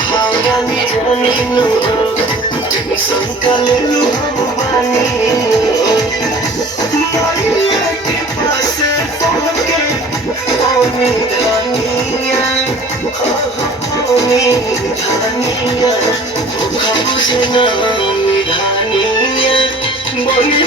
भावरानी जानी नो टेंशन का ले लू हम बानी मारिया के पास पहुंच के ओनी धानिया ओनी धानिया ओ खाबू से ना धानिया बोली